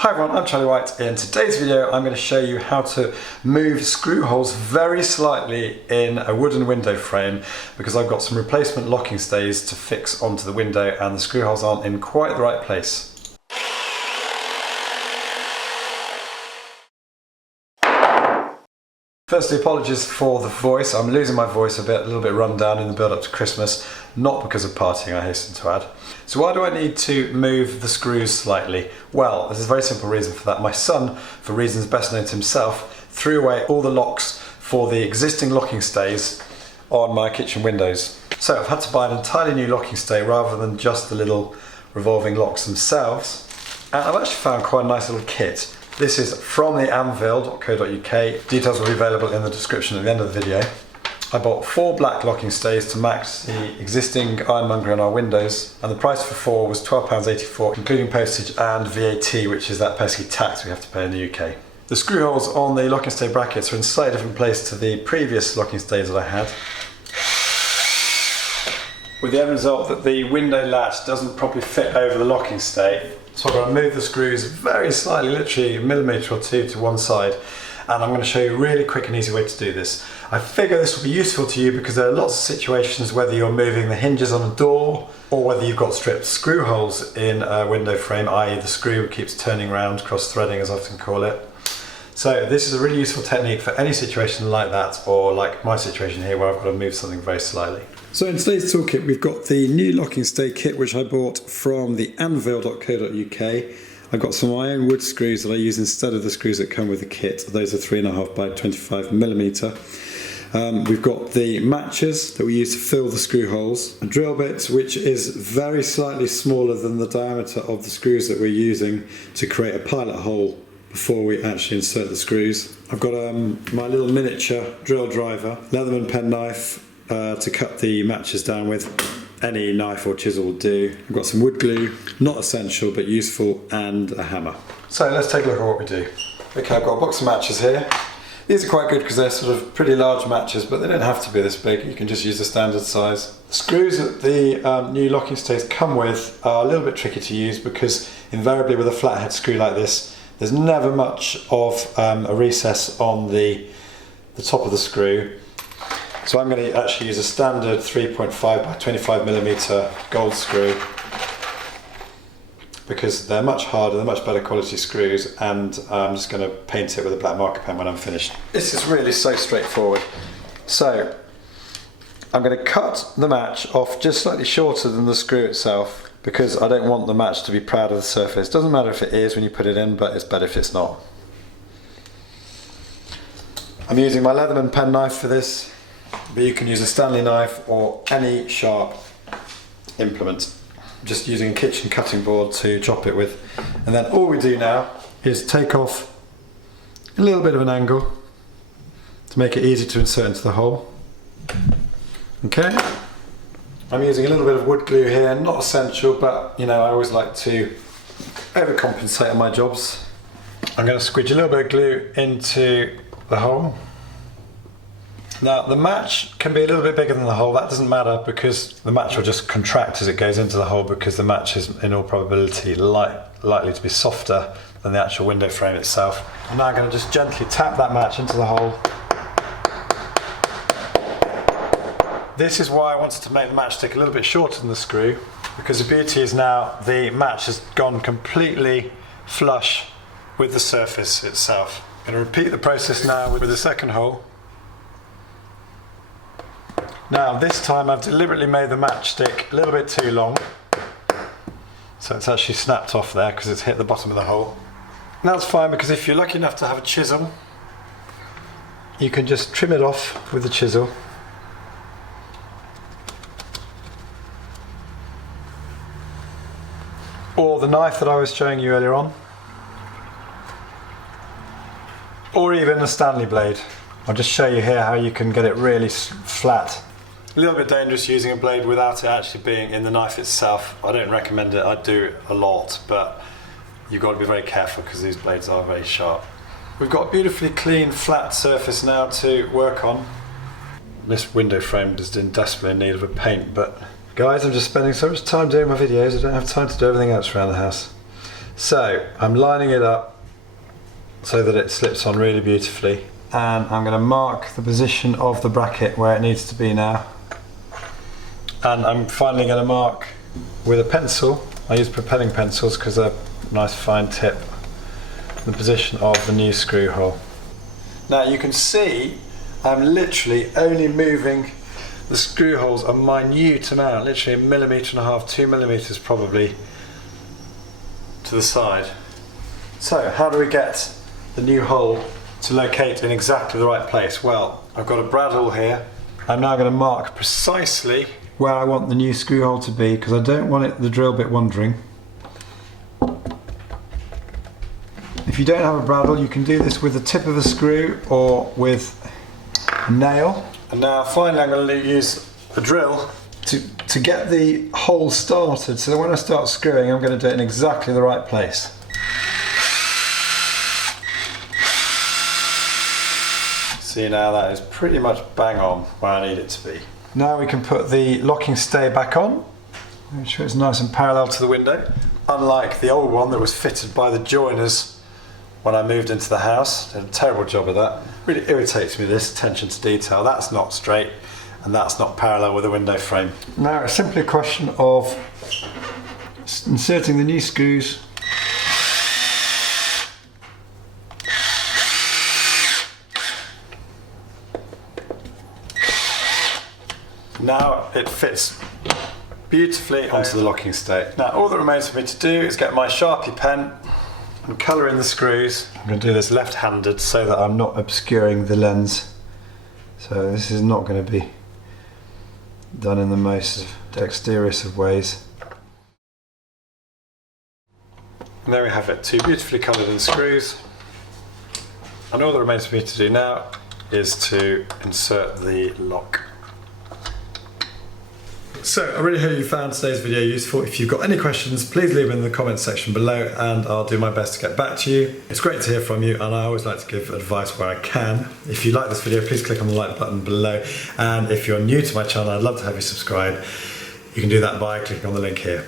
Hi everyone, I'm DIYte. In today's video I'm going to show you how to move screw holes very slightly in a wooden window frame because I've got some replacement locking stays to fix onto the window and the screw holes aren't in quite the right place. Firstly, apologies for the voice. I'm losing my voice a little bit run down in the build up to Christmas, not because of partying, I hasten to add. So why do I need to move the screws slightly? Well, there's a very simple reason for that. My son, for reasons best known to himself, threw away all the locks for the existing locking stays on my kitchen windows. So I've had to buy an entirely new locking stay rather than just the little revolving locks themselves. And I've actually found quite a nice little kit. This is from the anvil.co.uk. Details will be available in the description at the end of the video. I bought 4 black locking stays to match the existing ironmongery on our windows, and the price for 4 was £12.84, including postage and VAT, which is that pesky tax we have to pay in the UK. The screw holes on the locking stay brackets are in a slightly different place to the previous locking stays that I had, with the end result that the window latch doesn't properly fit over the locking stay. So I'm going to move the screws very slightly, literally a millimetre or two to one side, and I'm going to show you a really quick and easy way to do this. I figure this will be useful to you because there are lots of situations whether you're moving the hinges on a door or whether you've got stripped screw holes in a window frame, i.e. the screw keeps turning round, cross-threading as I often call it. So this is a really useful technique for any situation like that, or like my situation here where I've got to move something very slightly. So in today's toolkit we've got the new locking stay kit which I bought from the anvil.co.uk. I've got some of my own wood screws that I use instead of the screws that come with the kit. Those are 3.5 by 25mm. We've got the matches that we use to fill the screw holes, a drill bit which is very slightly smaller than the diameter of the screws that we're using to create a pilot hole before we actually insert the screws. I've got my little miniature drill driver, Leatherman penknife, to cut the matches down with. Any knife or chisel will do. I've got some wood glue, not essential but useful, and a hammer. So let's take a look at what we do. Okay, I've got a box of matches here. These are quite good because they're sort of pretty large matches, but they don't have to be this big. You can just use the standard size. The screws that the new locking stays come with are a little bit tricky to use because invariably with a flathead screw like this, there's never much of a recess on the top of the screw. So I'm going to actually use a standard 3.5 by 25mm gold screw because they're much harder, they're much better quality screws, and I'm just going to paint it with a black marker pen when I'm finished. This is really so straightforward. So I'm going to cut the match off just slightly shorter than the screw itself because I don't want the match to be proud of the surface. Doesn't matter if it is when you put it in, but it's better if it's not. I'm using my Leatherman penknife for this, but you can use a Stanley knife or any sharp implement. I'm just using a kitchen cutting board to chop it with. And then all we do now is take off a little bit of an angle to make it easy to insert into the hole. Okay. I'm using a little bit of wood glue here, not essential, but you know, I always like to overcompensate on my jobs. I'm going to squidge a little bit of glue into the hole. Now the match can be a little bit bigger than the hole. That doesn't matter because the match will just contract as it goes into the hole because the match is in all probability likely to be softer than the actual window frame itself. And now I'm going to just gently tap that match into the hole. This is why I wanted to make the matchstick a little bit shorter than the screw, because the beauty is now the match has gone completely flush with the surface itself. I'm going to repeat the process now with the second hole. Now this time I've deliberately made the matchstick a little bit too long, so it's actually snapped off there because it's hit the bottom of the hole. Now it's fine because if you're lucky enough to have a chisel, you can just trim it off with the chisel. Or the knife that I was showing you earlier on, or even a Stanley blade. I'll just show you here how you can get it really flat. A little bit dangerous using a blade without it actually being in the knife itself. I don't recommend it, I do a lot, but you've got to be very careful because these blades are very sharp. We've got a beautifully clean flat surface now to work on. This window frame is desperately in need of a paint, but guys, I'm just spending so much time doing my videos, I don't have time to do everything else around the house. So I'm lining it up so that it slips on really beautifully, and I'm going to mark the position of the bracket where it needs to be now, and I'm finally going to mark with a pencil. I use propelling pencils because they're a nice fine tip, the position of the new screw hole. Now you can see I'm literally only moving the screw holes a minute amount, literally 1.5 mm, 2 millimeters probably, to the side. So how do we get the new hole to locate in exactly the right place? Well, I've got a brad here. I'm now going to mark precisely where I want the new screw hole to be, because I don't want the drill bit wandering. If you don't have a brad, you can do this with the tip of a screw or with a nail. And now finally I'm going to use a drill to get the hole started, so that when I start screwing I'm going to do it in exactly the right place. See, now that is pretty much bang on where I need it to be. Now we can put the locking stay back on, make sure it's nice and parallel to the window, unlike the old one that was fitted by the joiners when I moved into the house. Did a terrible job of that. Really irritates me, this attention to detail. That's not straight and that's not parallel with the window frame. Now it's simply a question of inserting the new screws . Now it fits beautifully onto the locking stay. Now all that remains for me to do is get my Sharpie pen and colour in the screws. I'm going to do this left-handed so that I'm not obscuring the lens. So this is not going to be done in the most dexterous of ways. And there we have it, 2 beautifully coloured in screws. And all that remains for me to do now is to insert the lock. So I really hope you found today's video useful. If you've got any questions, please leave them in the comments section below and I'll do my best to get back to you. It's great to hear from you, and I always like to give advice where I can. If you like this video, please click on the like button below, and if you're new to my channel, I'd love to have you subscribe. You can do that by clicking on the link here.